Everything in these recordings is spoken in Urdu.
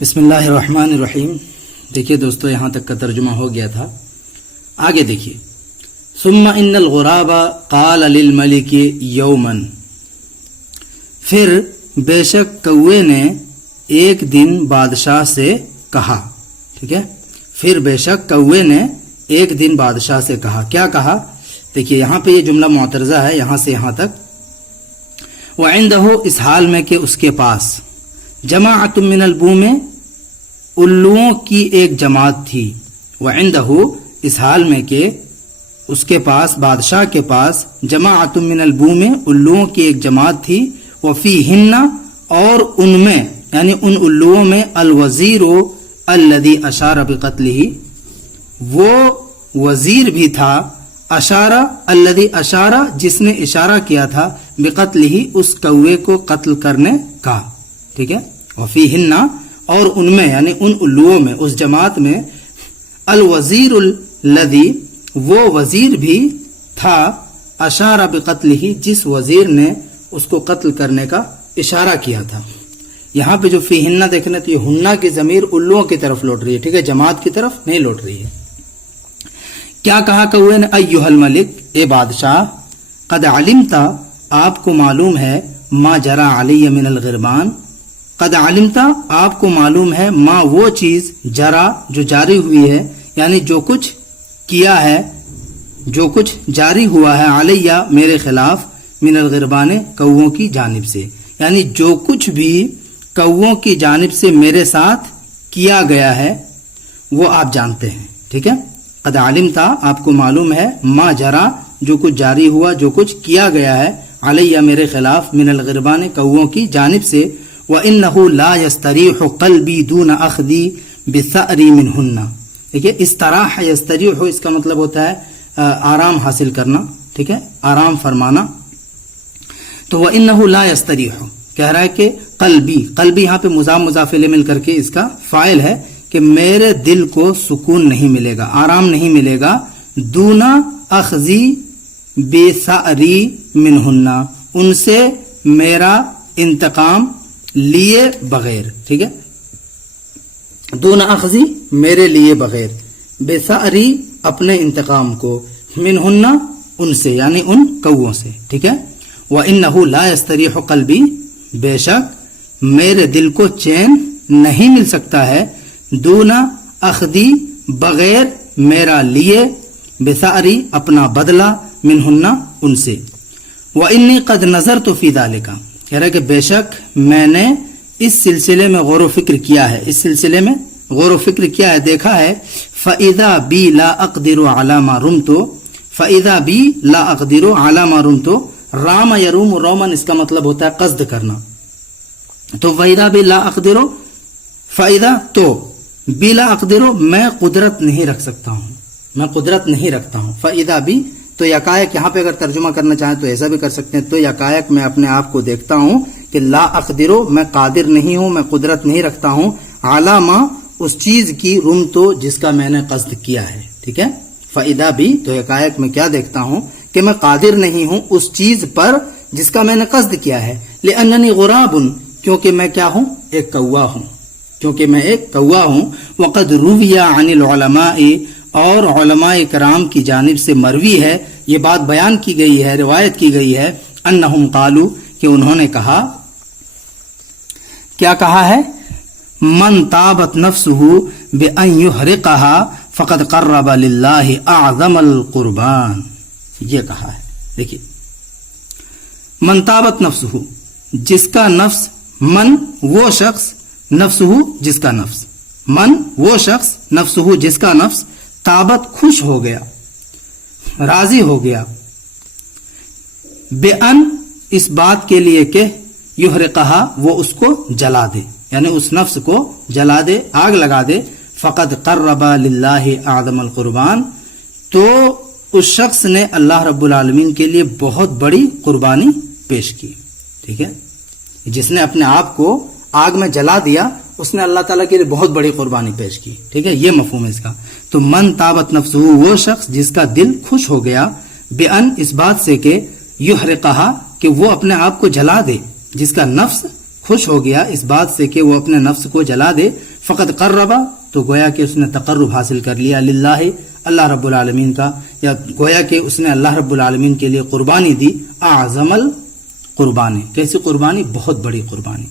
بسم اللہ الرحمن الرحیم. دیکھیے دوستو، یہاں تک کا ترجمہ ہو گیا تھا. آگے دیکھیے، ثم ان الغراب قال للملک یوما، پھر بے شک کوے نے ایک دن بادشاہ سے کہا. ٹھیک ہے، پھر بے شک کوے نے ایک دن بادشاہ سے کہا. کیا کہا؟ دیکھیے یہاں پہ یہ جملہ معترضہ ہے، یہاں سے یہاں تک. وعنده، اس حال میں کہ اس کے پاس، جماعت من البوم، الوؤں کی ایک جماعت تھی. وعنده، اس حال میں کہ اس کے پاس، بادشاہ کے پاس، جماعت من البوم، الوؤں کی ایک جماعت تھی. وفیہن، اور ان میں یعنی ان الوؤں میں، الوزیر الذی اشار بقتلہ، وہ وزیر بھی تھا، اشارہ الذی اشارہ، جس نے اشارہ کیا تھا، بقتلہ، اس کوے کو قتل کرنے کا. ٹھیک ہے، وفیہن، اور ان میں یعنی ان الوؤں میں، اس جماعت میں، الوزیر الذی، وہ وزیر بھی تھا، اشارہ بقتلہ، جس وزیر نے اس کو قتل کرنے کا اشارہ کیا تھا. یہاں پہ جو فیہن دیکھنا تو یہ ہنہ کی ضمیر الوؤں کی طرف لوٹ رہی ہے. ٹھیک ہے، جماعت کی طرف نہیں لوٹ رہی ہے. کیا کہا کوے نے؟ ایھا الملک، اے بادشاہ، قد علمت، آپ کو معلوم ہے، ما جرى علی من الغربان، قد علمت، آپ کو معلوم ہے، ما، وہ چیز، جرا، جو جاری ہوئی ہے، یعنی جو کچھ کیا ہے، جو کچھ جاری ہوا ہے، علیہ، میرے خلاف، من الغربان، کووں کی جانب سے، یعنی جو کچھ بھی کووں کی جانب سے میرے ساتھ کیا گیا ہے وہ آپ جانتے ہیں. ٹھیک ہے، قد علمت، آپ کو معلوم ہے، ما جرا، جو کچھ جاری ہوا، جو کچھ کیا گیا ہے، علیہ، میرے خلاف، من الغربان، کووں کی جانب سے. وَإِنَّهُ لَا يَسْتَرِيحُ قَلْبِي دُونَ أَخْذِي بِثَأْرِ مِنْهُنَّ. دیکھیے، استراح یستریح، اس کا مطلب ہوتا ہے آرام حاصل کرنا. ٹھیک ہے، آرام فرمانا. تو وَإِنَّهُ لَا يَسْتَرِيحُ، کہہ رہا ہے کہ قلبی، قلبی یہاں پہ مضاف مضاف الیہ مل کر کے اس کا فاعل ہے، کہ میرے دل کو سکون نہیں ملے گا، آرام نہیں ملے گا، دون اخذی بثأری منہن، ان سے میرا انتقام لیے بغیر. ٹھیک ہے، دون اخذی، میرے لیے بغیر، بثأری، اپنے انتقام کو، منہن، ان سے یعنی ان کووں سے. ٹھیک ہے، وَإِنَّهُ لَا يَسْتَرِيحُ قَلْبِي، بے شک میرے دل کو چین نہیں مل سکتا ہے، دون اخذی، بغیر میرا لیے، بثأری، اپنا بدلہ، منہن، ان سے. وَإِنِّي قَدْ نَظَرْتُ فِي ذَلِكَ، کہہ رہا کہ بے شک میں نے اس سلسلے میں غور و فکر کیا ہے، اس سلسلے میں غور و فکر کیا ہے، دیکھا ہے. فَإِذَا بِي لَا أَقْدِرُ عَلَى مَا رُمْتُ، فَإِذَا بِي لَا أَقْدِرُ عَلَى مَا رُمْتُ، رام یروم، رومن اس کا مطلب ہوتا ہے قصد کرنا. تو وَإِذَا بِي لَا أَقْدِرُ، فَإِذَا، تو، بِلا أَقْدِرُ، میں قدرت نہیں رکھ سکتا ہوں، میں قدرت نہیں رکھتا ہوں. فَإِذَا بِي، تو یکایک، یہاں پہ اگر ترجمہ کرنا چاہیں تو ایسا بھی کر سکتے ہیں، تو یکایک میں اپنے آپ کو دیکھتا ہوں کہ لا اقدر، میں قادر نہیں ہوں، میں قدرت نہیں رکھتا ہوں، علی ما، اس چیز کی، رم تو، جس کا میں نے قصد کیا ہے. ٹھیک ہے، فَإِذَا بِي، تو یکایک میں کیا دیکھتا ہوں کہ میں قادر نہیں ہوں اس چیز پر جس کا میں نے قصد کیا ہے. لِأَنَّنِي غُرَابٌ، کیونکہ میں کیا ہوں؟ ایک کوا ہوں، کیونکہ میں ایک کوا ہوں. وَقَدْ رُوِيَ عَنِ الْعُلَمَاءِ، اور علماء کرام کی جانب سے مروی ہے، یہ بات بیان کی گئی ہے، روایت کی گئی ہے، انہم قالو، کہ انہوں نے کہا. کیا کہا ہے؟ من طابت نفسہ بأن یحرقها فقد قرب للہ اعظم القربان، یہ کہا ہے. دیکھیے، من طابت نفسہ، جس کا نفس، من، وہ شخص، نفسہ، جس کا نفس، من، وہ شخص، نفسہ، جس کا نفس، طابت، خوش ہو گیا، راضی ہو گیا، بِأَن، اس بات کے لیے کہ یحرقہا، وہ اس کو جلا دے، یعنی اس نفس کو جلا دے، آگ لگا دے. فقد قرب للہ اعظم القربان، تو اس شخص نے اللہ رب العالمین کے لیے بہت بڑی قربانی پیش کی. ٹھیک ہے، جس نے اپنے آپ کو آگ میں جلا دیا، اس نے اللہ تعالیٰ کے لیے بہت بڑی قربانی پیش کی. ٹھیک ہے، یہ مفہوم ہے اس کا. تو من طابت نفسہ، وہ شخص جس کا دل خوش ہو گیا، بِأَن، اس بات سے کہ یحرقہا، کہ وہ اپنے آپ کو جلا دے، جس کا نفس خوش ہو گیا اس بات سے کہ وہ اپنے نفس کو جلا دے، فقط قربا تو گویا کہ اس نے تقرب حاصل کر لیا، للہ اللہ رب العالمین کا، یا گویا کہ اس نے اللہ رب العالمین کے لیے قربانی دی، اعظم القربانی، کیسی قربانی؟ بہت بڑی قربانی،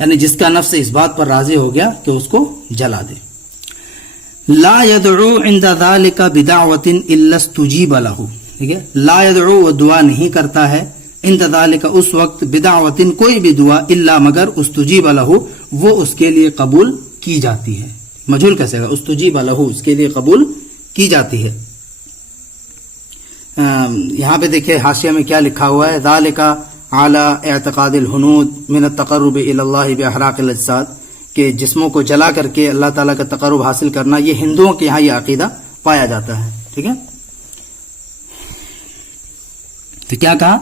یعنی جس کا نفس اس بات پر راضی ہو گیا کہ اس کو جلا دے۔ لا يدعو عند ذلك بدعوة الا استجيب له، ٹھیک ہے، لا يدعو وہ دعا نہیں کرتا ہے، عند ذلك اس وقت، بدعوة کوئی بھی دعا، الا مگر استجیب له وہ اس کے لیے قبول کی جاتی ہے، مجہول کیسے گا؟ استجیب له اس کے لیے قبول کی جاتی ہے۔ یہاں پہ دیکھیں حاشیہ میں کیا لکھا ہوا ہے، ذالک علی اعتقاد الحنود من التقرب الی اللہ باحراق الاجساد، کہ جسموں کو جلا کر کے اللہ تعالیٰ کا تقرب حاصل کرنا، یہ ہندوؤں کے یہاں یہ عقیدہ پایا جاتا ہے، ٹھیک ہے۔ تو کیا کہا؟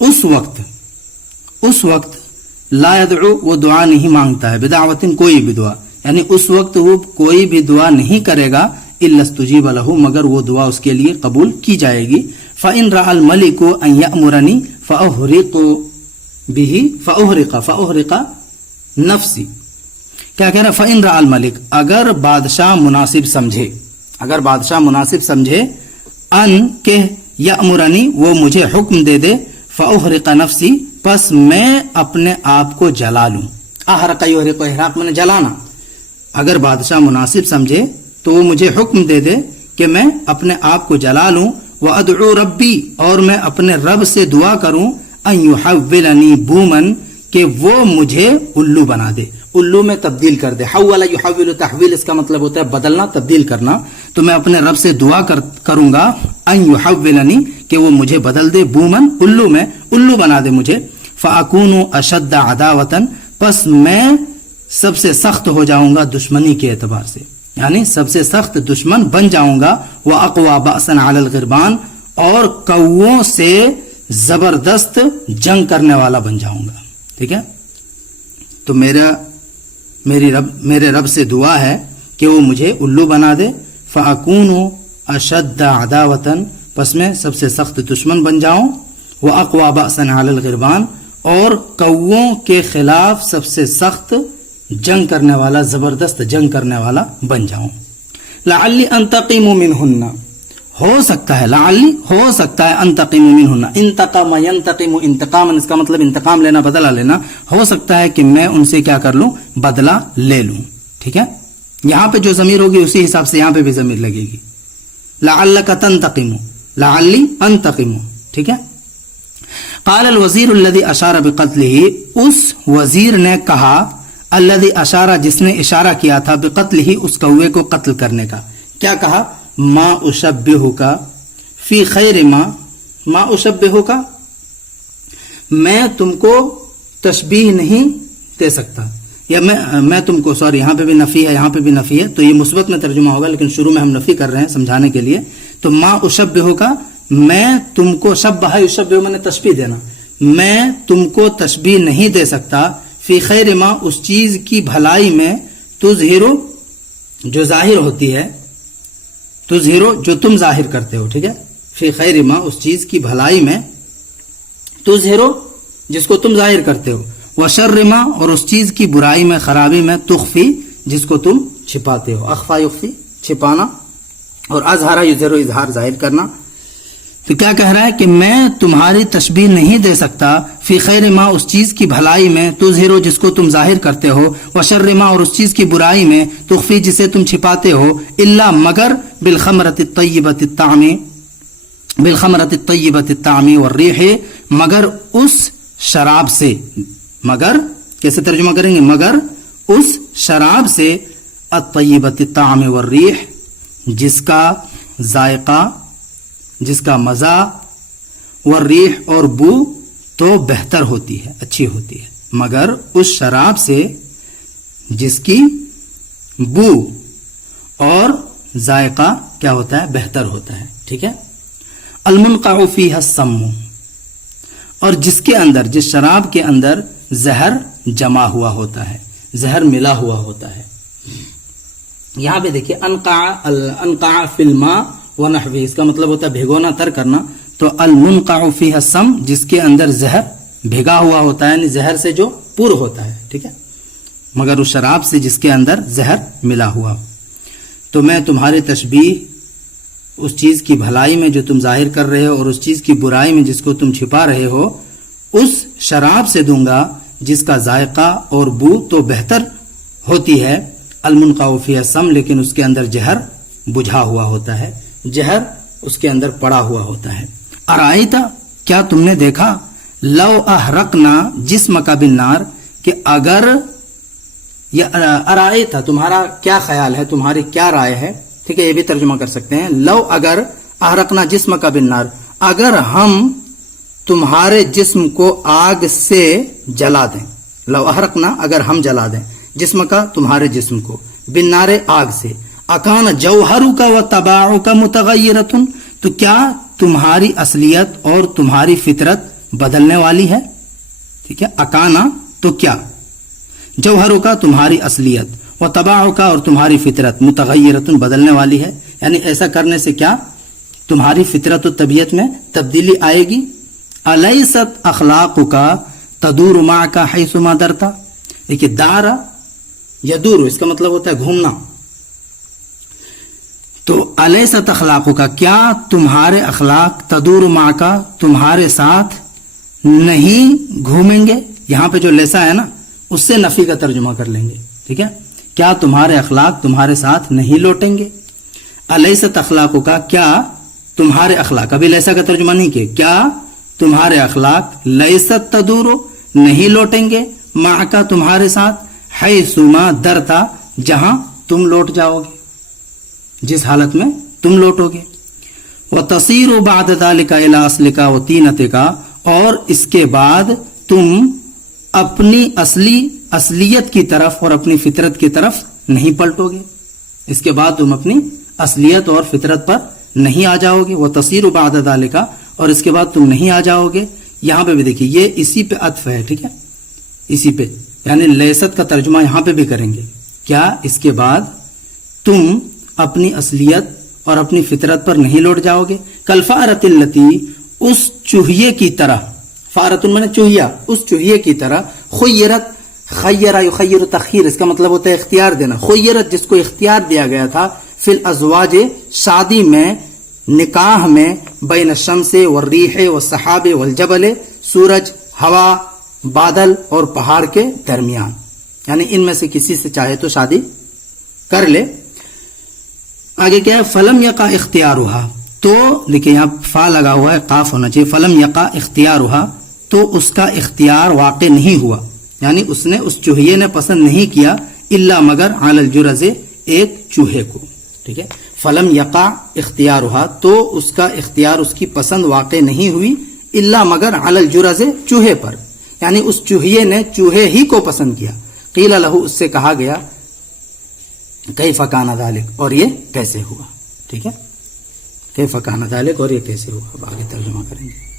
اس وقت لا يدعو وہ دعا نہیں مانگتا ہے، بدعوتن کوئی بھی دعا، یعنی اس وقت وہ کوئی بھی دعا نہیں کرے گا، الا استجیب له مگر وہ دعا اس کے لیے قبول کی جائے گی۔ فإن رأى الملك أن يأمرني فأحرق به فأحرق نفسی، کیا کہہ رہا ہے؟ فإن رأى الملك اگر بادشاہ مناسب سمجھے، ان کہ یأمرنی وہ مجھے حکم دے دے، فأحرق نفسی پس میں اپنے آپ کو جلا لوں، احرق یحرق، احراق میں نے جلانا، اگر بادشاہ مناسب سمجھے تو وہ مجھے حکم دے دے کہ میں اپنے آپ کو جلا لوں، وَأَدْعُو رَبِّي اور میں اپنے رب سے دعا کروں، أَن يُحَوِّلَنِي بُومًا کہ وہ مجھے الو بنا دے، الو میں تبدیل کر دے، حول یحول تحویل اس کا مطلب ہوتا ہے بدلنا، تبدیل کرنا، تو میں اپنے رب سے دعا کروں گا، أَن يُحَوِّلَنِي کہ وہ مجھے بدل دے، بومن الو میں الو بنا دے مجھے، فَأَكُونُ أَشَدَّ عَدَاوَةً پس میں سب سے سخت ہو جاؤں گا دشمنی کے اعتبار سے، یعنی سب سے سخت دشمن بن جاؤں گا، وَأَقْوَى بَأْسًا عَلَى الْغِرْبَانِ اور کووں سے زبردست جنگ کرنے والا بن جاؤں گا، ٹھیک ہے۔ تو میرے رب سے دعا ہے کہ وہ مجھے الو بنا دے، فَأَكُونُ أَشَدَّ عَدَاوَةً پس میں سب سے سخت دشمن بن جاؤں، وَأَقْوَى بَأْسًا عَلَى الْغِرْبَانِ اور کووں کے خلاف سب سے سخت جنگ کرنے والا، زبردست جنگ کرنے والا بن جاؤں۔ لعلی انتقم منہن ہو سکتا ہے، لعلی ہو سکتا ہے، انتقم منہن انتقام ینتقم انتقاما اس کا مطلب انتقام لینا، بدلہ لینا، ہو سکتا ہے کہ میں ان سے کیا کر لوں؟ بدلہ لے لوں، ٹھیک ہے۔ یہاں پہ جو ضمیر ہوگی اسی حساب سے یہاں پہ بھی ضمیر لگے گی، لعلک تنتقم، لعلی انتقم، ٹھیک ہے۔ قال الوزیر الذي اشار بقتله اس وزیر نے کہا، الذي اشارہ جس نے اشارہ کیا تھا، بقتله اس کوے کو قتل کرنے کا، کیا کہا؟ ما اشبہک فی خیر ما اشبہک میں تم کو تشبیہ نہیں دے سکتا، یا میں تم کو، سوری یہاں پہ بھی نفی ہے، یہاں پہ بھی نفی ہے، تو یہ مثبت میں ترجمہ ہوگا، لیکن شروع میں ہم نفی کر رہے ہیں سمجھانے کے لیے، تو ما اشبہک میں تم کو، شبہ یشبہ میں نے تشبیہ دینا، میں تم کو تشبیہ نہیں دے سکتا، فی خیر ما اس چیز کی بھلائی میں، تظہرو جو ظاہر ہوتی ہے، تظہرو جو تم ظاہر کرتے ہو، ٹھیک ہے، فی خیر ما اس چیز کی بھلائی میں، تظہرو جس کو تم ظاہر کرتے ہو، وشر ما اور اس چیز کی برائی میں، خرابی میں، تخفی جس کو تم چھپاتے ہو، اخفا یخفی چھپانا، اور اظہر یظہر اظہار ظاہر کرنا۔ تو کیا کہہ رہا ہے کہ میں تمہاری تشبیہ نہیں دے سکتا، فی خیر ما اس چیز کی بھلائی میں، تظہرو جس کو تم ظاہر کرتے ہو، وشر ما اور اس چیز کی برائی میں، تخفی جسے تم چھپاتے ہو، الا مگر بالخمرۃ الطیبۃ الطعم، بالخمرۃ الطیبۃ الطعم والریح مگر اس شراب سے، مگر کیسے ترجمہ کریں گے؟ مگر اس شراب سے، الطیبۃ الطعم والریح جس کا ذائقہ، جس کا مزہ، والریح اور بو تو بہتر ہوتی ہے، اچھی ہوتی ہے، مگر اس شراب سے جس کی بو اور ذائقہ کیا ہوتا ہے؟ بہتر ہوتا ہے، ٹھیک ہے۔ المنقع فیہا السم اور جس کے اندر، جس شراب کے اندر زہر جمع ہوا ہوتا ہے، زہر ملا ہوا ہوتا ہے۔ یہاں پہ دیکھیے انقع فی الماء ونحوہ اس کا مطلب ہوتا ہے بھگونا، تر کرنا، تو المنقع فیہا السم جس کے اندر زہر بھگا ہوا ہوتا ہے، یعنی زہر سے جو پر ہوتا ہے، ٹھیک ہے، مگر اس شراب سے جس کے اندر زہر ملا ہوا. تو میں تمہاری تشبیہ اس چیز کی بھلائی میں جو تم ظاہر کر رہے ہو اور اس چیز کی برائی میں جس کو تم چھپا رہے ہو، اس شراب سے دوں گا جس کا ذائقہ اور بو تو بہتر ہوتی ہے، المنقع فی السم، لیکن اس کے اندر زہر بجھا ہوا ہوتا ہے، زہر اس کے اندر پڑا ہوا ہوتا ہے. ارائیتا، کیا تم نے دیکھا، لو احرقنا جسمک بالنار، کہ اگر، ارائیتا تمہارا کیا خیال ہے، تمہاری کیا رائے ہے، ٹھیک ہے، یہ بھی ترجمہ کر سکتے ہیں. لو اگر، احرقنا جسمک بالنار، اگر ہم تمہارے جسم کو آگ سے جلا دیں، لو احرقنا اگر ہم جلا دیں، جسم کا تمہارے جسم کو، بالنار آگ سے، اکان جوہرک و طباعک متغیرۃ، تو کیا تمہاری اصلیت اور تمہاری فطرت بدلنے والی ہے، ٹھیک ہے، اکانا تو کیا، جوہرک تمہاری اصلیت، و طباعک اور تمہاری فطرت، متغیرۃ بدلنے والی ہے، یعنی ایسا کرنے سے کیا تمہاری فطرت و طبیعت میں تبدیلی آئے گی. الیست اخلاقک تدور معک حیث ما درت، دیکھیے دار یدور اس کا مطلب ہوتا ہے گھومنا، تو الیست اخلاقک، کیا تمہارے اخلاق تدور معک تمہارے ساتھ نہیں گھومیں گے، یہاں پہ جو لیسا ہے نا اس سے نفی کا ترجمہ کر لیں گے، ٹھیک ہے، کیا تمہارے اخلاق تمہارے ساتھ نہیں لوٹیں گے. الیست اخلاقک، کیا تمہارے اخلاق، ابھی لیسا کا ترجمہ نہیں کیا، کیا تمہارے اخلاق لیست تدور نہیں لوٹیں گے، معک تمہارے ساتھ، حیث ما درتا جہاں تم لوٹ جاؤ گے، جس حالت میں تم لوٹو گے. وتصیر بعد ذلك الى اصلک وطینتک، اور اس کے بعد تم اپنی اصلیت کی طرف اور اپنی فطرت کی طرف نہیں پلٹو گے، اس کے بعد تم اپنی اصلیت اور فطرت پر نہیں آ جاؤ گے. وتصیر بعد ذلك، اور اس کے بعد تم نہیں آ جاؤ گے. یہاں پہ بھی دیکھیے یہ اسی پہ عطف ہے، ٹھیک ہے، اسی پہ، یعنی لیست کا ترجمہ یہاں پہ بھی کریں گے، کیا اس کے بعد تم اپنی اصلیت اور اپنی فطرت پر نہیں لوٹ جاؤ گے. کالفارۃ التی، اس چوہیے کی طرح، فارۃ میں نے چوہیا، اس چوہیے کی طرح، خیرت، خیر یخیر تخیر، اس کا مطلب ہوتا ہے اختیار دینا، خیرت جس کو اختیار دیا گیا تھا، فی الازواج شادی میں، نکاح میں، بین الشمس والریح والسحاب والجبل، سورج، ہوا، بادل اور پہاڑ کے درمیان، یعنی ان میں سے کسی سے چاہے تو شادی کر لے. آگے کیا ہے، فلم یقع اختیارها، تو دیکھیں یہاں فا لگا ہوا ہے، قاف ہونا چاہیے، فلم یقع اختیارها، تو اس کا اختیار واقع نہیں ہوا، یعنی اس نے، اس چوہیے نے پسند نہیں کیا، الا مگر، علی الجرز، ایک چوہے کو، ٹھیک ہے، فلم یقع اختیارها، تو اس کا اختیار، اس کی پسند واقع نہیں ہوئی، الا مگر، علی الجرز، چوہے پر، یعنی اس چوہیے نے چوہے ہی کو پسند کیا. قیل لہ، اس سے کہا گیا، کیف کان ذلک، اور یہ کیسے ہوا، ٹھیک ہے، کیف کان ذلک، اور یہ کیسے ہوا، اب آگے ترجمہ کریں گے.